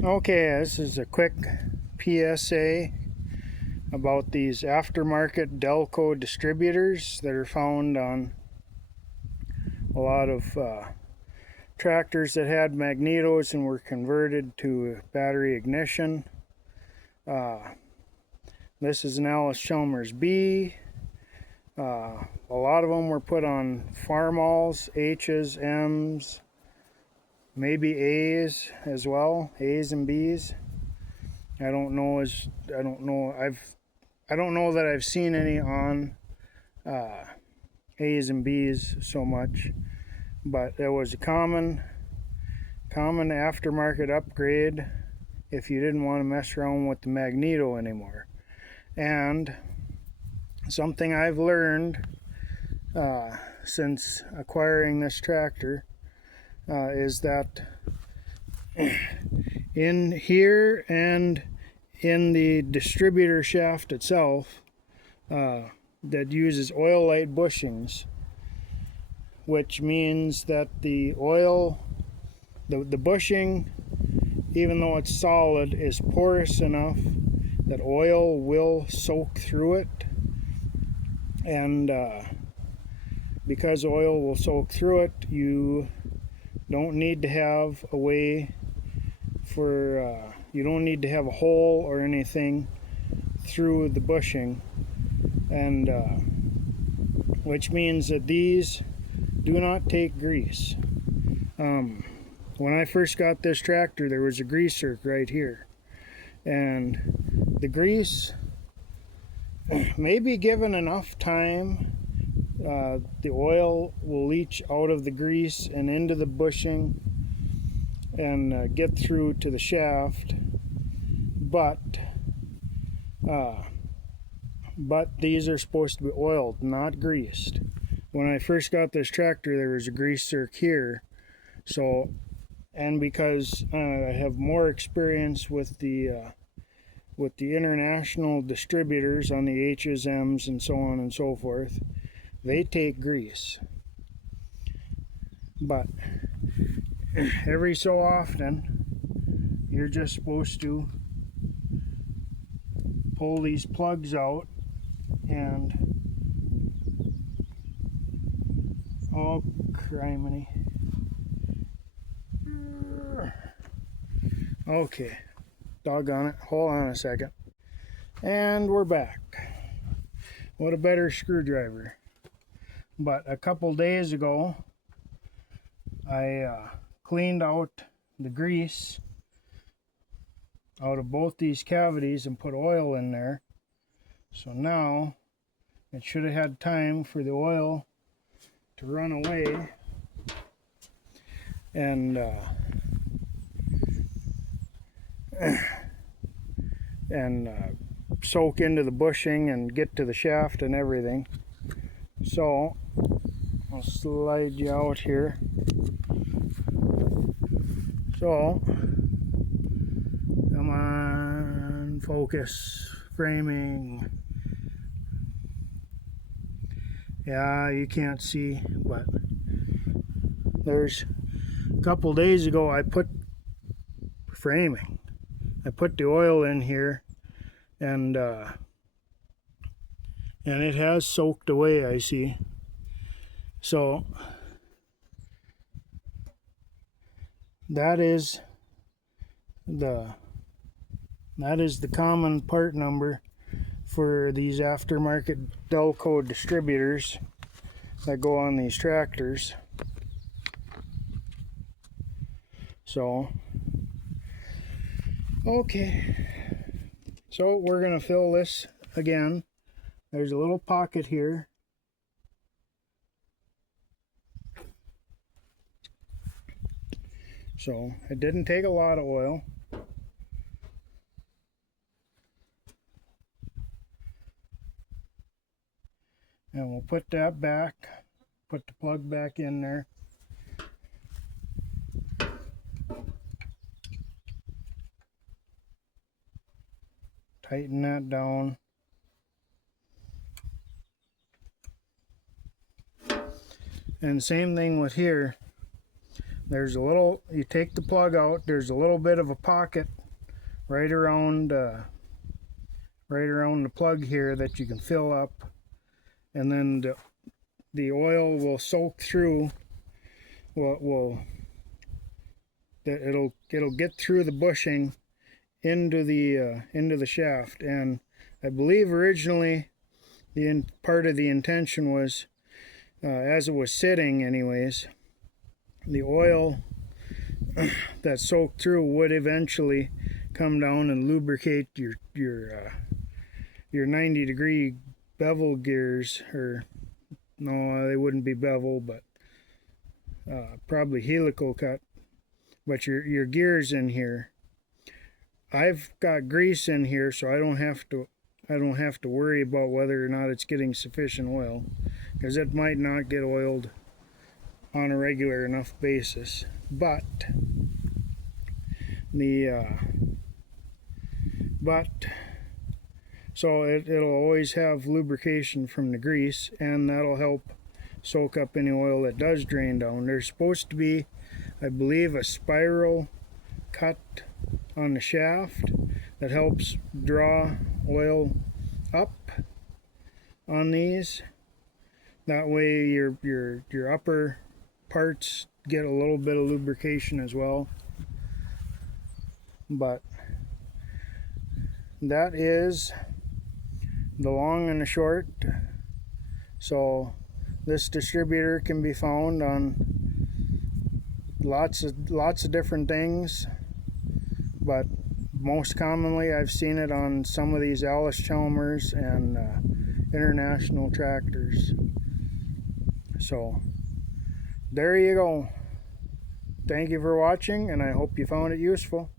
Okay, this is a quick PSA about these aftermarket Delco distributors that are found on a lot of tractors that had magnetos and were converted to battery ignition. This is an Alice Chalmers B. A lot of them were put on farmalls, H's, M's, maybe A's as well, A's and B's. I don't know that I've seen any on A's and B's so much, but it was a common aftermarket upgrade if you didn't want to mess around with the magneto anymore. And something I've learned since acquiring this tractor is that in here and in the distributor shaft itself that uses oil light bushings, which means that the oil, the bushing, even though it's solid, is porous enough that oil will soak through it. And because oil will soak through it, you don't need to have a way for, you don't need to have a hole or anything through the bushing, and which means that these do not take grease. When I first got this tractor, there was a grease zerk right here, and the grease, maybe given enough time, the oil will leach out of the grease and into the bushing and get through to the shaft, but these are supposed to be oiled, not greased. When I first got this tractor, there was a grease zerk here, so, and because I have more experience with the international distributors on the H's, M's, and so on and so forth, they take grease. But every so often, you're just supposed to pull these plugs out and, oh criminy. Okay, doggone it, hold on a second. And we're back. What a better screwdriver. But a couple days ago, I cleaned out the grease out of both these cavities and put oil in there. So now it should have had time for the oil to run away and soak into the bushing and get to the shaft and everything. So I'll slide you out here. So come on, focus, framing. Yeah, you can't see, but there's a couple days ago I put framing. I put the oil in here, and it has soaked away, I see. So that is the common part number for these aftermarket Delco distributors that go on these tractors. So okay, so we're gonna fill this again. There's a little pocket here. So it didn't take a lot of oil. And we'll put that back, put the plug back in there. Tighten that down. And same thing with here. there's a little, you take the plug out, there's a little bit of a pocket right around the plug here that you can fill up, and then the oil will soak through. It'll get through the bushing into the shaft. And I believe originally part of the intention was, as it was sitting anyways, the oil that soaked through would eventually come down and lubricate your 90-degree bevel gears, or no, they wouldn't be bevel, but probably helical cut. But your gears in here, I've got grease in here, so I don't have to worry about whether or not it's getting sufficient oil, because it might not get oiled on a regular enough basis. But so it'll always have lubrication from the grease, and that'll help soak up any oil that does drain down. There's supposed to be, I believe, a spiral cut on the shaft that helps draw oil up on these. That way your upper parts get a little bit of lubrication as well. But that is the long and the short. So this distributor can be found on lots of different things, but most commonly I've seen it on some of these Allis-Chalmers and International tractors. So there you go. Thank you for watching, and I hope you found it useful.